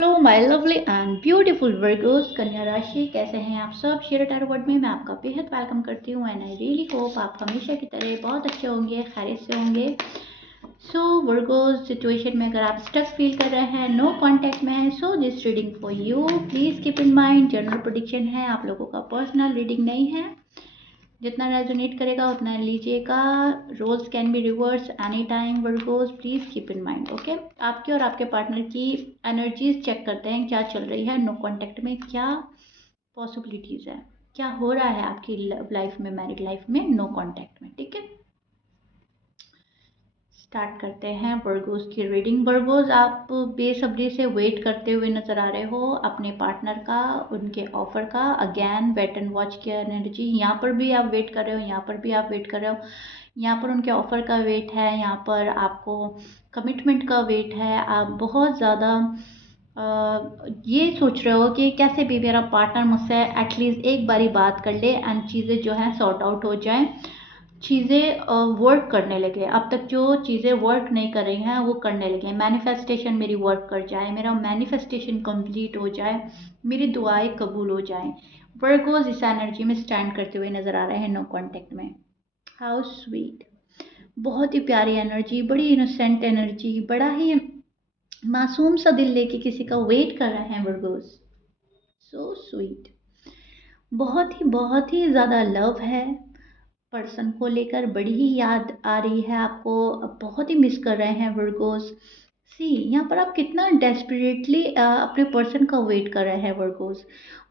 Hello my lovely and beautiful Virgo's कन्या राशि, कैसे हैं आप सब। शेयर टैरो वर्ड में मैं आपका बेहद वेलकम करती हूँ एंड आई रियली होप आप हमेशा की तरह बहुत अच्छे होंगे, खैरियत से होंगे। सो वर्गोस सिचुएशन में अगर आप स्टक फील कर रहे हैं, नो कांटेक्ट में है, so this reading for you. Please keep in mind general prediction है, आप लोगों का पर्सनल रीडिंग नहीं है। जितना रेजोनेट करेगा उतना लीजिएगा। Roles can be reverse any time वर्गोस, please keep in mind. Okay, आपके और आपके पार्टनर की एनर्जीज चेक करते हैं, क्या चल रही है नो कांटेक्ट में, क्या पॉसिबिलिटीज है, क्या हो रहा है आपकी लाइफ में, मैरिड लाइफ में नो कांटेक्ट में। ठीक है, स्टार्ट करते हैं वर्गोस की रीडिंग। वर्गोस, आप बेसब्री से वेट करते हुए नजर आ रहे हो अपने पार्टनर का, उनके ऑफर का। अगेन वेट एंड वॉच की एनर्जी, यहाँ पर भी आप वेट कर रहे हो, यहाँ पर भी आप वेट कर रहे हो। यहाँ पर उनके ऑफर का वेट है, यहाँ पर आपको कमिटमेंट का वेट है। आप बहुत ज़्यादा ये सोच रहे हो कि कैसे भी मेरा पार्टनर मुझसे एटलीस्ट एक बारी बात कर ले एंड चीज़ें जो हैं सॉर्ट आउट हो जाएं, चीज़ें वर्क करने लगे। अब तक जो चीज़ें वर्क नहीं कर रही हैं वो करने लगे। मैनिफेस्टेशन मेरी वर्क कर जाए, मेरा मैनिफेस्टेशन कंप्लीट हो जाए, मेरी दुआएं कबूल हो जाएं। वर्गोज इस एनर्जी में स्टैंड करते हुए नजर आ रहे हैं नो कांटेक्ट में। हाउ स्वीट, बहुत ही प्यारी एनर्जी, बड़ी इनोसेंट एनर्जी, बड़ा ही मासूम सा दिल लेके किसी का वेट कर रहे हैं वर्गोज। सो स्वीट, बहुत ही ज़्यादा लव है पर्सन को लेकर, बड़ी ही याद आ रही है आपको, बहुत ही मिस कर रहे हैं वर्गोस। सी, यहाँ पर आप कितना डेस्परेटली अपने पर्सन का वेट कर रहे हैं वर्गोस,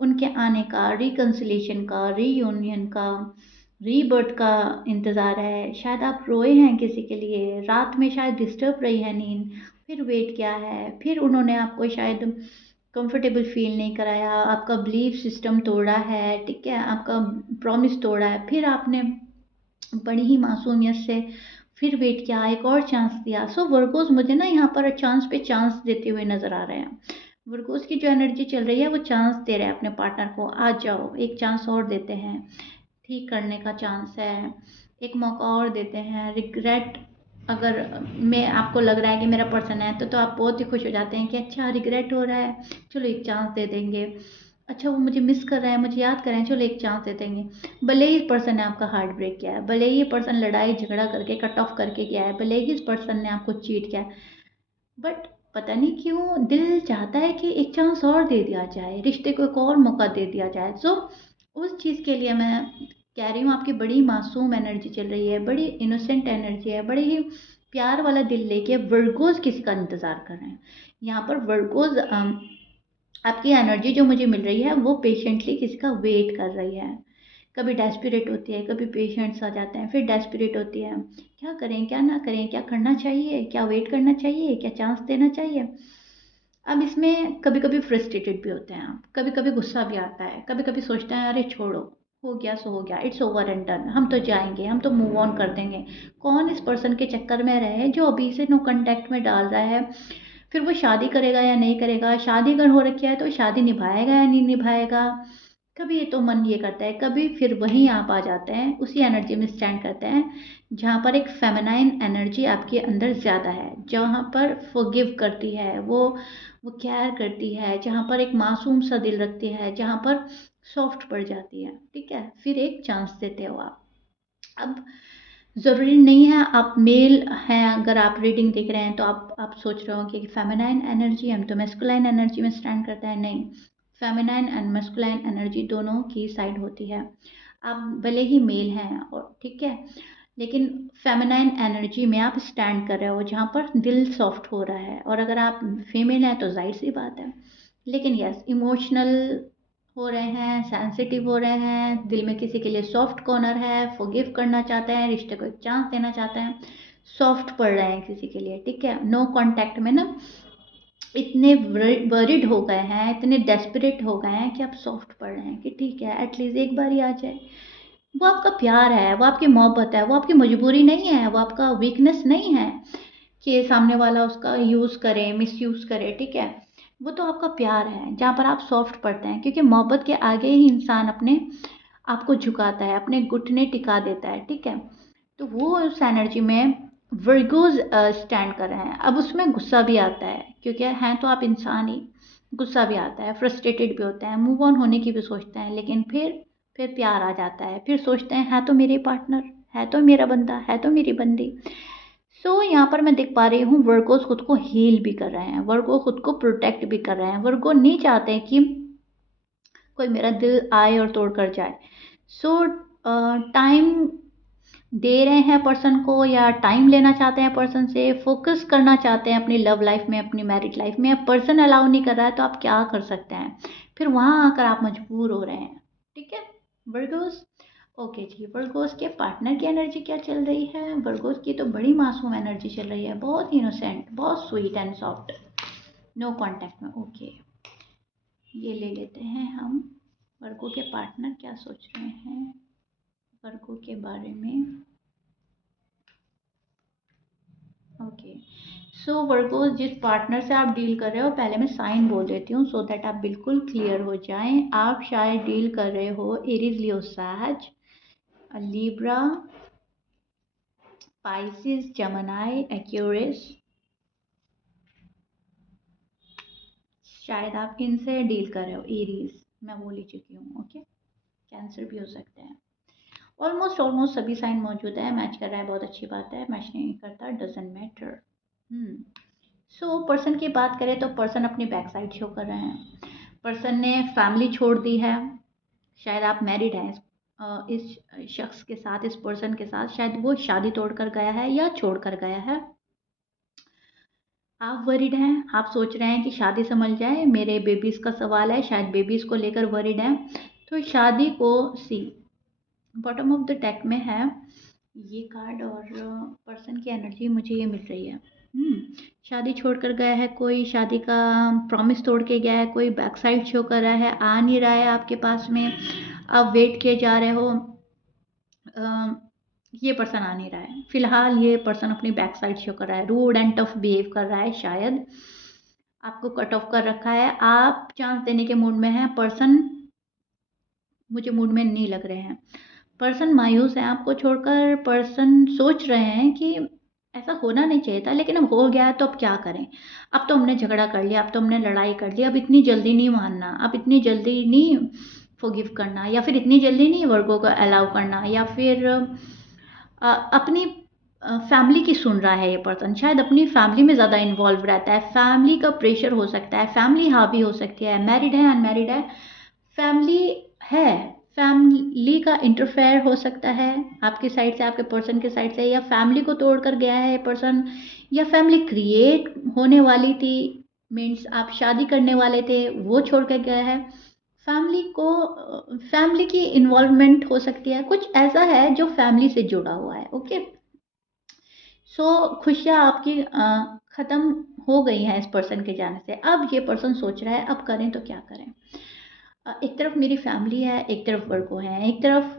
उनके आने का, रिकन्सिलेशन का, रीयूनियन का, रीबर्थ का इंतज़ार है। शायद आप रोए हैं किसी के लिए, रात में शायद डिस्टर्ब रही है नींद, फिर वेट किया है, फिर उन्होंने आपको शायद कंफर्टेबल फील नहीं कराया, आपका बिलीफ सिस्टम तोड़ा है, ठीक है, आपका प्रॉमिस तोड़ा है, फिर आपने बड़ी ही मासूमियत से फिर वेट किया, एक और चांस दिया। सो वर्गोस, मुझे ना यहाँ पर चांस पे चांस देते हुए नजर आ रहे हैं। वर्गोस की जो एनर्जी चल रही है वो चांस दे रहे हैं अपने पार्टनर को, आ जाओ एक चांस और देते हैं, ठीक करने का चांस है, एक मौका और देते हैं। रिग्रेट अगर मैं आपको लग रहा है कि मेरा पर्सन है तो आप बहुत ही खुश हो जाते हैं कि अच्छा रिग्रेट हो रहा है, चलो एक चांस दे देंगे। अच्छा वो मुझे मिस कर रहा है, मुझे याद कर रहे हैं, चलो एक चांस दे देंगे। भले ही इस पर्सन ने आपका हार्ट ब्रेक किया है, भले ही ये पर्सन लड़ाई झगड़ा करके कट ऑफ करके गया है, भले ही इस पर्सन ने आपको चीट किया है, बट पता नहीं क्यों दिल चाहता है कि एक चांस और दे दिया जाए, रिश्ते को एक और मौका दे दिया जाए। सो उस चीज़ के लिए मैं कह रही हूँ, आपकी बड़ी मासूम एनर्जी चल रही है, बड़ी इनोसेंट एनर्जी है, बड़ी ही प्यार वाला दिल लेके वर्गोज किसी का इंतज़ार कर रहे हैं। यहाँ पर वर्गोज, आपकी एनर्जी जो मुझे मिल रही है वो पेशेंटली किसी का वेट कर रही है। कभी डेस्परेट होती है, कभी पेशेंट्स आ जाते हैं, फिर डेस्परेट होती है, क्या करें क्या ना करें, क्या करना चाहिए, क्या वेट करना चाहिए, क्या चांस देना चाहिए। अब इसमें कभी कभी फ्रस्ट्रेटेड भी होते हैं आप, कभी कभी गुस्सा भी आता है, कभी कभी सोचते हैं अरे छोड़ो, हो गया सो हो गया, इट्स ओवर एंड डन, हम तो जाएंगे, हम तो मूव ऑन कर देंगे। कौन इस पर्सन के चक्कर में रहे जो अभी से नो कांटेक्ट में डाल रहा है, फिर वो शादी करेगा या नहीं करेगा, शादी अगर हो रखी है तो शादी निभाएगा या नहीं निभाएगा। कभी ये तो मन ये करता है, कभी फिर वहीं आप आ जाते हैं, उसी एनर्जी में स्टैंड करते हैं जहाँ पर एक फेमिनाइन एनर्जी आपके अंदर ज़्यादा है, जहाँ पर फॉरगिव करती है, वो केयर करती है, जहाँ पर एक मासूम सा दिल रखती है, जहाँ पर सॉफ्ट पड़ जाती है। ठीक है, फिर एक चांस देते हो आप। अब ज़रूरी नहीं है आप मेल हैं, अगर आप रीडिंग देख रहे हैं तो आप सोच रहे हो कि फेमिनाइन एनर्जी, हम तो मैस्कुलाइन एनर्जी में स्टैंड करते हैं। नहीं, फेमिनाइन एंड मैस्कुलाइन एनर्जी दोनों की साइड होती है। आप भले ही मेल हैं और ठीक है, लेकिन फेमिनाइन एनर्जी में आप स्टैंड कर रहे हो जहाँ पर दिल सॉफ्ट हो रहा है, और अगर आप फीमेल हैं तो जाहिर सी बात है। लेकिन यस, इमोशनल हो रहे हैं, सेंसिटिव हो रहे हैं, दिल में किसी के लिए सॉफ्ट कॉर्नर है, फॉरगिव करना चाहते हैं, रिश्ते को एक चांस देना चाहते हैं, सॉफ्ट पड़ रहे हैं किसी के लिए। ठीक है, नो कांटेक्ट में ना इतने वरिड हो गए हैं, इतने डेस्परेट हो गए हैं कि आप सॉफ्ट पड़ रहे हैं कि ठीक है एटलीस्ट एक बार ही आ जाए। वो आपका प्यार है, वो आपकी मोहब्बत है, वो आपकी मजबूरी नहीं है, वो आपका वीकनेस नहीं है कि सामने वाला उसका यूज़ करे, मिस यूज़ करे। ठीक है, वो तो आपका प्यार है जहाँ पर आप सॉफ्ट पड़ते हैं, क्योंकि मोहब्बत के आगे ही इंसान अपने आप को झुकाता है, अपने घुटने टिका देता है। ठीक है, तो वो उस एनर्जी में वर्गोज स्टैंड कर रहे हैं। अब उसमें गुस्सा भी आता है क्योंकि हैं तो आप इंसान ही, गुस्सा भी आता है, फ्रस्ट्रेटेड भी होते हैं, मूव ऑन होने की भी सोचते हैं, लेकिन फिर प्यार आ जाता है, फिर सोचते हैं है तो मेरे पार्टनर, है तो मेरा बंदा, है तो मेरी बंदी। सो यहाँ पर मैं देख पा रही हूँ वर्गोस खुद को हील भी कर रहे हैं, वर्गो खुद को प्रोटेक्ट भी कर रहे हैं, वर्गो नहीं चाहते कि कोई मेरा दिल आए और तोड़ कर जाए। सो टाइम दे रहे हैं पर्सन को, या टाइम लेना चाहते हैं पर्सन से, फोकस करना चाहते हैं अपनी लव लाइफ में, अपनी मैरिड लाइफ में। अब पर्सन अलाउ नहीं कर रहा है तो आप क्या कर सकते हैं, फिर वहाँ आकर आप मजबूर हो रहे हैं। ठीक है वर्गोस। ओके जी, वर्गोस के पार्टनर की एनर्जी क्या चल रही है? वर्गोस की तो बड़ी मासूम एनर्जी चल रही है, बहुत इनोसेंट, बहुत sweet and soft, no contact में। ओके, ये ले लेते हैं हम। वर्गो के पार्टनर क्या सोच रहे हैं वर्गो के बारे में? ओके, सो वर्गो जिस पार्टनर से आप डील कर रहे हो, पहले मैं साइन बोल देती हूँ सो दैट आप बिल्कुल क्लियर हो जाएं। आप शायद डील कर रहे हो एरीज, लियो, सैज, लिब्रा, पाइसिस, जेमिनी, एक्वेरियस। शायद आप इनसे डील कर रहे हो। एरीज मैं बोल ही चुकी हूँ। ओके, कैंसर भी हो सकते हैं। ऑलमोस्ट सभी साइन मौजूद है। मैच कर रहा है, बहुत अच्छी बात है। मैच नहीं करता, डजंट मैटर। सो पर्सन की बात करें तो पर्सन अपनी बैक साइड शो कर रहे हैं। पर्सन ने फैमिली छोड़ दी है। शायद आप मैरिड हैं इस शख्स के साथ, इस पर्सन के साथ। शायद वो शादी तोड़कर गया है या छोड़ कर गया है। आप वरीड हैं, आप सोच रहे हैं कि शादी संभल जाए, मेरे बेबीज का सवाल है, शायद बेबीज को लेकर वरीड हैं। तो शादी को सी बॉटम ऑफ द डेक में है ये कार्ड, और पर्सन की एनर्जी मुझे ये मिल रही है। शादी छोड़ कर गया है कोई, शादी का प्रॉमिस तोड़ के गया है कोई, बैक साइड शो कर रहा है, आ नहीं रहा है आपके पास में, आप वेट किए जा रहे हो। ये पर्सन आ नहीं रहा है फिलहाल। ये पर्सन अपनी बैक साइड शो कर रहा है, रूड एंड टफ बिहेव कर रहा है, शायद आपको कट ऑफ कर रखा है। आप चांस देने के मूड में हैं, पर्सन मुझे मूड में नहीं लग रहे हैं। पर्सन मायूस है आपको छोड़कर। पर्सन सोच रहे हैं कि ऐसा होना नहीं चाहिए था, लेकिन अब हो गया है तो अब क्या करें। अब तो हमने झगड़ा कर लिया, अब तो हमने लड़ाई कर ली, अब इतनी जल्दी नहीं मानना, अब इतनी जल्दी नहीं फॉरगिव करना, या फिर इतनी जल्दी नहीं वर्गों को अलाउ करना, या फिर अपनी फैमिली की सुन रहा है ये पर्सन। शायद अपनी फैमिली में ज़्यादा इन्वॉल्व रहता है, फैमिली का प्रेशर हो सकता है, फैमिली हावी हो सकती है। मैरिड है, अनमैरिड है, फैमिली है, फैमिली का इंटरफेयर हो सकता है आपकी साइड से, आपके पर्सन के साइड से, या फैमिली को तोड़ कर गया है पर्सन, या फैमिली क्रिएट होने वाली थी, मीन्स आप शादी करने वाले थे, वो छोड़ कर गया है। फैमिली को फैमिली की इन्वॉल्वमेंट हो सकती है, कुछ ऐसा है जो फैमिली से जुड़ा हुआ है। ओके, सो खुशियाँ आपकी ख़त्म हो गई हैं इस पर्सन के जाने से। अब ये पर्सन सोच रहा है अब करें तो क्या करें। एक तरफ मेरी फैमिली है, एक तरफ वर्गो है, एक तरफ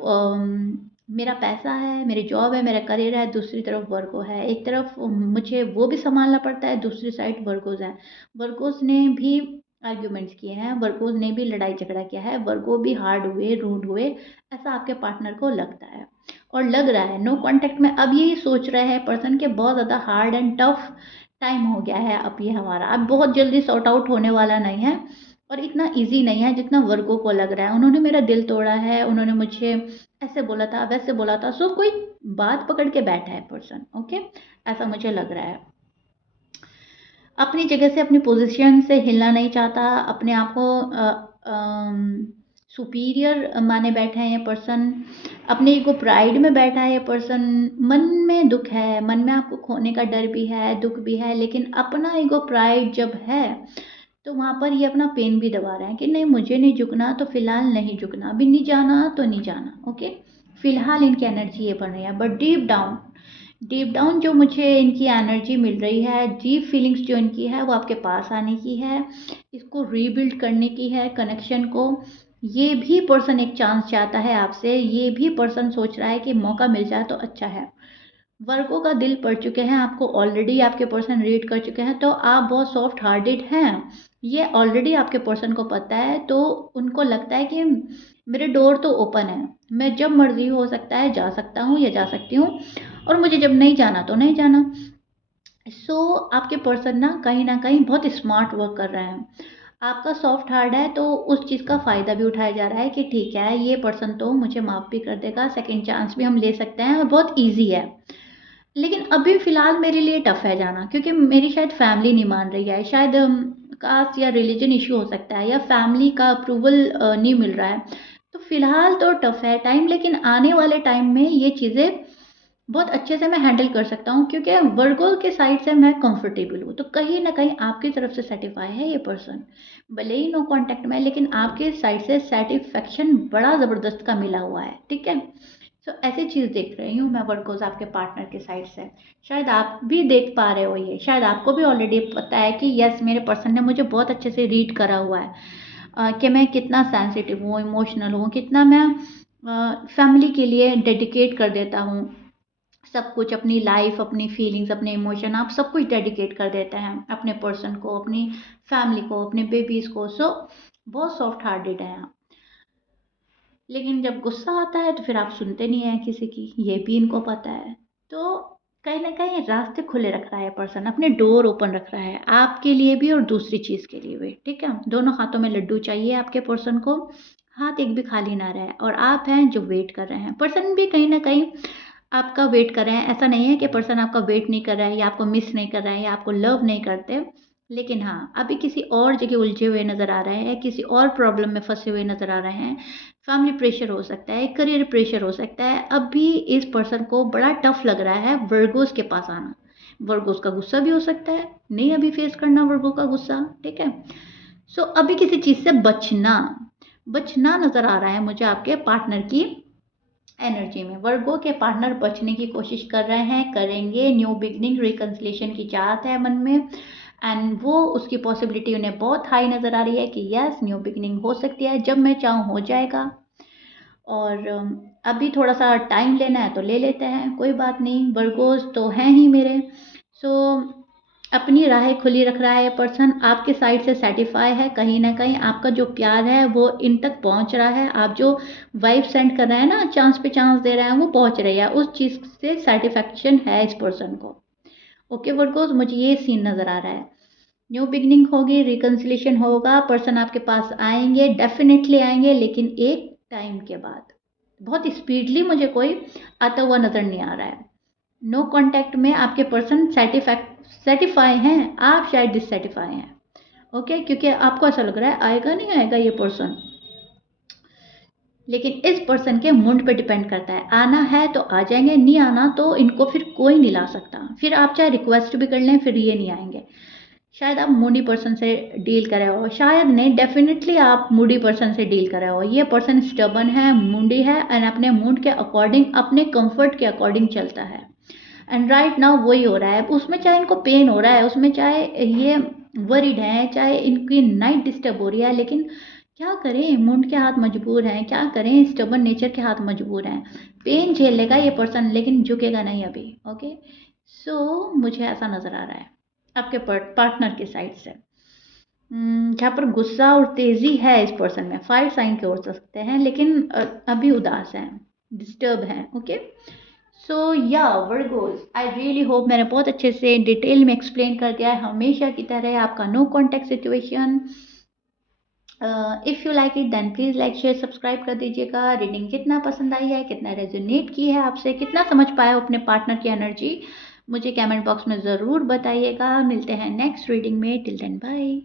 मेरा पैसा है, मेरी जॉब है, मेरा करियर है, दूसरी तरफ वर्गो है। एक तरफ मुझे वो भी संभालना पड़ता है, दूसरी साइड वर्गोज है। वर्गोज ने भी आर्ग्यूमेंट्स किए हैं, वर्गोज ने भी लड़ाई झगड़ा किया है, वर्गो भी हार्ड हुए, रूड हुए, ऐसा आपके पार्टनर को लगता है और लग रहा है। नो कॉन्टैक्ट में अब यही सोच रहे हैं पर्सन के बहुत ज़्यादा हार्ड एंड टफ टाइम हो गया है अब ये हमारा, अब बहुत जल्दी सॉर्ट आउट होने वाला नहीं है, और इतना इजी नहीं है जितना वर्गों को लग रहा है। उन्होंने मेरा दिल तोड़ा है, उन्होंने मुझे ऐसे बोला था, वैसे बोला था। सो कोई बात पकड़ के बैठा है पर्सन। ओके, ऐसा मुझे लग रहा है। अपनी जगह से, अपनी पोजीशन से हिलना नहीं चाहता, अपने आप को सुपीरियर माने बैठा है ये पर्सन, अपने ईगो प्राइड में बैठा है ये पर्सन। मन में दुख है, मन में आपको खोने का डर भी है, दुख भी है, लेकिन अपना ईगो प्राइड जब है तो वहाँ पर ये अपना पेन भी दबा रहे हैं कि नहीं मुझे नहीं झुकना, तो फिलहाल नहीं झुकना, अभी नहीं जाना तो नहीं जाना। ओके, फिलहाल इनकी एनर्जी ये बन रही है, बट डीप डाउन जो मुझे इनकी एनर्जी मिल रही है, डीप फीलिंग्स जो इनकी है, वो आपके पास आने की है, इसको रीबिल्ड करने की है कनेक्शन को। ये भी पर्सन एक चांस चाहता है आपसे, ये भी पर्सन सोच रहा है कि मौका मिल जाए तो अच्छा है। वर्गों का दिल पढ़ चुके हैं आपको ऑलरेडी, आपके पर्सन रीड कर चुके हैं, तो आप बहुत सॉफ्ट हार्टेड हैं, ये ऑलरेडी आपके पर्सन को पता है। तो उनको लगता है कि मेरे डोर तो ओपन है, मैं जब मर्जी हो सकता है जा सकता हूँ या जा सकती हूँ, और मुझे जब नहीं जाना तो नहीं जाना। सो आपके पर्सन ना कहीं बहुत स्मार्ट वर्क कर रहे हैं। आपका सॉफ्ट हार्ट है तो उस चीज़ का फ़ायदा भी उठाया जा रहा है कि ठीक है, ये पर्सन तो मुझे माफ़ भी कर देगा, सेकंड चांस भी हम ले सकते हैं और बहुत ईज़ी है। लेकिन अभी फ़िलहाल मेरे लिए टफ़ है जाना, क्योंकि मेरी शायद फैमिली नहीं मान रही है, शायद कास्ट या रिलीजन इश्यू हो सकता है, या फैमिली का अप्रूवल नहीं मिल रहा है। तो फ़िलहाल तो टफ़ है टाइम, लेकिन आने वाले टाइम में ये चीज़ें बहुत अच्छे से मैं हैंडल कर सकता हूँ, क्योंकि वर्गो के साइड से मैं कंफर्टेबल हूँ। तो कहीं न कहीं आपकी तरफ से सैटिस्फाई है ये पर्सन। भले ही नो कॉन्टैक्ट में है, लेकिन आपके साइड से सैटिस्फैक्शन बड़ा ज़बरदस्त का मिला हुआ है, ठीक है? सो ऐसी चीज़ देख रही हूँ मैं वर्गोज़ आपके पार्टनर के साइड से। शायद आप भी देख पा रहे हो ये, शायद आपको भी ऑलरेडी पता है कि यस, मेरे पर्सन ने मुझे बहुत अच्छे से रीड करा हुआ है, कि मैं कितना सेंसिटिव हूँ, इमोशनल हूँ, कितना मैं फैमिली के लिए डेडिकेट कर देता हूँ। सब कुछ, अपनी लाइफ, अपनी फीलिंग्स, अपने इमोशन, आप सब कुछ डेडिकेट कर देते हैं अपने पर्सन को, अपनी फैमिली को, अपने बेबीज़ को। सो बहुत सॉफ्ट हार्टेड हैं आप। लेकिन जब गुस्सा आता है तो फिर आप सुनते नहीं हैं किसी की, ये भी इनको पता है। तो कहीं न कहीं रास्ते खुले रख रहा है पर्सन, अपने डोर ओपन रख रहा है, आपके लिए भी और दूसरी चीज़ के लिए भी, ठीक है? दोनों हाथों में लड्डू चाहिए आपके पर्सन को, हाथ एक भी खाली ना रहे, और आप हैं जो वेट कर रहे हैं। पर्सन भी कहीं न कहीं आपका वेट कर रहे हैं, ऐसा नहीं है कि पर्सन आपका वेट नहीं कर रहा है, या आपको मिस नहीं कर रहा है, या आपको लव नहीं करते। लेकिन हाँ, अभी किसी और जगह उलझे हुए नज़र आ रहे हैं, किसी और प्रॉब्लम में फँसे हुए नज़र आ रहे हैं। फैमिली प्रेशर हो सकता है, करियर प्रेशर हो सकता है। अभी इस पर्सन को बड़ा टफ लग रहा है वर्गोज़ के पास आना। वर्गोज़ का गुस्सा भी हो सकता है, नहीं अभी फेस करना वर्गो का गुस्सा, ठीक है? सो अभी किसी चीज़ से बचना, बचना नज़र आ रहा है मुझे आपके पार्टनर की एनर्जी में। वर्गो के पार्टनर बचने की कोशिश कर रहे हैं, करेंगे। न्यू बिगनिंग, रिकन्सिलिएशन की चाहत है मन में, एंड वो उसकी पॉसिबिलिटी उन्हें बहुत हाई नज़र आ रही है कि यस, न्यू बिगनिंग हो सकती है, जब मैं चाहूँ हो जाएगा। और अभी थोड़ा-सा टाइम लेना है तो ले लेते हैं, कोई बात नहीं, वर्गोज़ तो हैं ही मेरे। सो अपनी राहें खुली रख रहा है ये पर्सन, आपके साइड से सैटिस्फाई है, कहीं न कहीं आपका जो प्यार है वो इन तक पहुँच रहा है। आप जो वाइब सेंड कर रहे हैं ना, चाँस पे चाँस दे रहे हैं, वो पहुँच रही है, उस चीज़ से सैटिस्फैक्शन है इस पर्सन को। ओके वर्गोज़, मुझे ये सीन नज़र आ रहा है। न्यू बिगिनिंग होगी, रिकन्सिलिएशन होगा, पर्सन आपके पास आएँगे, डेफ़िनेटली आएँगे, लेकिन एक टाइम के बाद। बहुत स्पीडली मुझे कोई आता हुआ नज़र नहीं आ रहा है। नो कॉन्टैक्ट में आपके पर्सन सैटिस्फाई हैं, आप शायद डिससैटिस्फाई हैं, ओके? क्योंकि आपको ऐसा लग रहा है आएगा नहीं आएगा ये पर्सन। लेकिन इस पर्सन के मूड पे डिपेंड करता है, आना है तो आ जाएँगे, नहीं आना तो इनको फिर कोई नहीं ला सकता। फिर आप चाहे रिक्वेस्ट भी कर लें, फिर ये नहीं आएँगे। शायद आप मूडी पर्सन से डील कर रहे हो, शायद नहीं, डेफिनेटली आप मूडी पर्सन से डील कर रहे हो। ये पर्सन स्टबर्न है, मूडी है, एंड अपने मूड के अकॉर्डिंग, अपने कंफर्ट के अकॉर्डिंग चलता है। एंड राइट नाउ वही हो रहा है, उसमें चाहे इनको पेन हो रहा है, उसमें चाहे ये वरीड हैं, चाहे इनकी नाइट डिस्टर्ब हो रही है, लेकिन क्या करें, मूड के हाथ मजबूर हैं, क्या करें, स्टबर्न नेचर के हाथ मजबूर हैं। पेन झेल लेगा ये पर्सन, लेकिन झुकेगा नहीं अभी, ओके? सो मुझे ऐसा नज़र आ रहा है आपके पार्टनर की साइड से। जहाँ पर गुस्सा और तेज़ी है इस पर्सन में, फायर साइन के हो सकते हैं, लेकिन अभी उदास हैं, डिस्टर्ब हैं, ओके? सो या वर्गोज़, आई रियली होप मैंने बहुत अच्छे से डिटेल में एक्सप्लेन कर दिया है, हमेशा की तरह आपका no contact situation. If you like it then please like, share, subscribe कर दीजिएगा। रीडिंग कितना पसंद आई है, कितना रेजोनेट की है आपसे, कितना समझ पाए हो अपने पार्टनर की एनर्जी, मुझे कमेंट बॉक्स में ज़रूर बताइएगा। मिलते हैं नेक्स्ट रीडिंग में, टिल देन बाय।